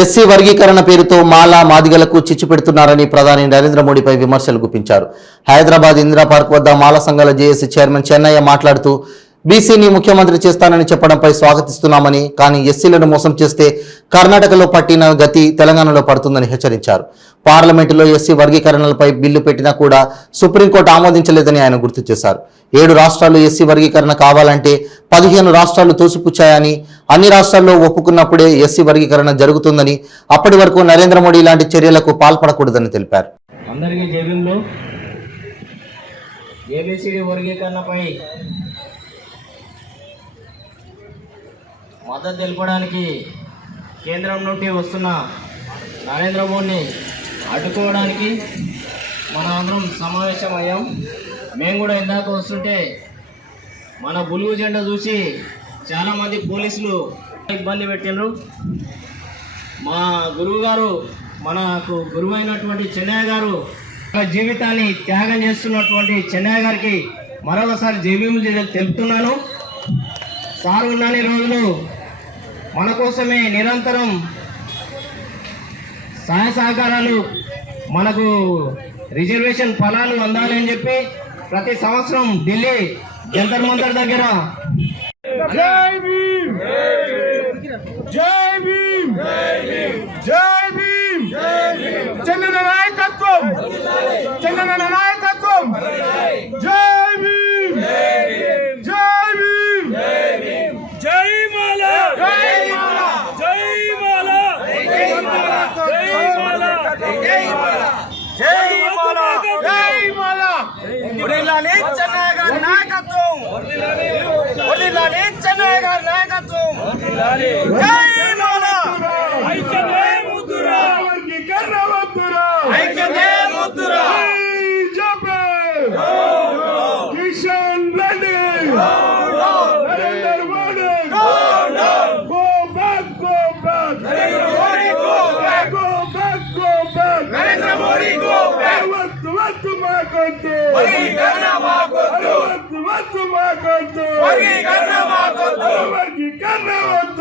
SC వర్గీకరణ పేరుతో మాలా మాదిగలకు చిచ్చు పెడుతున్నారని ప్రధాని నరేంద్ర మోడీపై విమర్శలు గుప్పించారు. హైదరాబాద్ ఇందిరా పార్క్ వద్ద మాల సంఘాల జేఏసీ చైర్మన్ చెన్నయ్య మాట్లాడుతూ బీసీని ముఖ్యమంత్రి చేస్తానని చెప్పడంపై స్వాగతిస్తున్నామని, కానీ ఎస్సీలను మోసం చేస్తే కర్ణాటకలో పట్టిన గతి తెలంగాణలో పడుతుందని హెచ్చరించారు. పార్లమెంటులో ఎస్సీ వర్గీకరణలపై బిల్లు పెట్టినా కూడా సుప్రీంకోర్టు ఆమోదించలేదని ఆయన గుర్తు చేశారు. 7 రాష్ట్రాలు ఎస్సీ వర్గీకరణ కావాలంటే 15 రాష్ట్రాలు తోసిపుచ్చాయని, అన్ని రాష్ట్రాల్లో ఒప్పుకున్నప్పుడే ఎస్సీ వర్గీకరణ జరుగుతుందని, అప్పటి వరకు నరేంద్ర మోడీ ఇలాంటి చర్యలకు పాల్పడకూడదని తెలిపారు. అందరికీ జైబీంలో ఏబిసిడి వర్గీకరణపై మద్దతు తెలపడానికి కేంద్రం నుండి వస్తున్న నరేంద్ర మోడీని అడ్డుకోవడానికి మన అందరం సమావేశమయ్యాం. మేము కూడా ఇందాక వస్తుంటే మన బులుగు జెండా చూసి చాలామంది పోలీసులు ఇబ్బంది పెట్టిండ్రు. మా గురువు గారు, మనకు గురువు అయినటువంటి చెన్నయ్య గారు జీవితాన్ని త్యాగం చేస్తున్నటువంటి చెన్నయ్య గారికి మరొకసారి జైబీములు తెలుపుతున్నాను. సార్ ఉన్నన్ని రోజులు మన కోసమే నిరంతరం సహాయ సహకారాలు, మనకు రిజర్వేషన్ ఫలాలు అందాలి అని చెప్పి ప్రతి సంవత్సరం ఢిల్లీ జంతర్ మంతర్ దగ్గర జై భీమ్, జై భీమ్, జై భీమ్, చెన్నన్న నాయకత్వం, చెన్నన్న నాయకత్వం, జై భీమ్, జై భీమ్, జై మాలా, జై మాలా, జై మాలా, జై మాలా, జై మాలా, జై మాలా, జై మాలా, జై మాలా. వదిలాలి చెన్నయ్య గారి నాయకత్వం, వదిలాలి చెన్నయ్య గారి నాయకత్వం, జై మాలా. ఐక్యతే ముద్దురా, వర్గీకరణ వద్దురా, ఐక్యతే ముద్దురా. BJP Kishan Reddy, Narendra Modi, go back, go back, Narendra Modi, go back, go back, go back, Narendra Modi, go back. వద్దు వద్దు మాకొద్దు, వర్గీకరణ మాకొద్దు, వద్దు వద్దు మాకొద్దు, వర్గీకరణ మాకొద్దు, వర్గీకరణ వద్దు.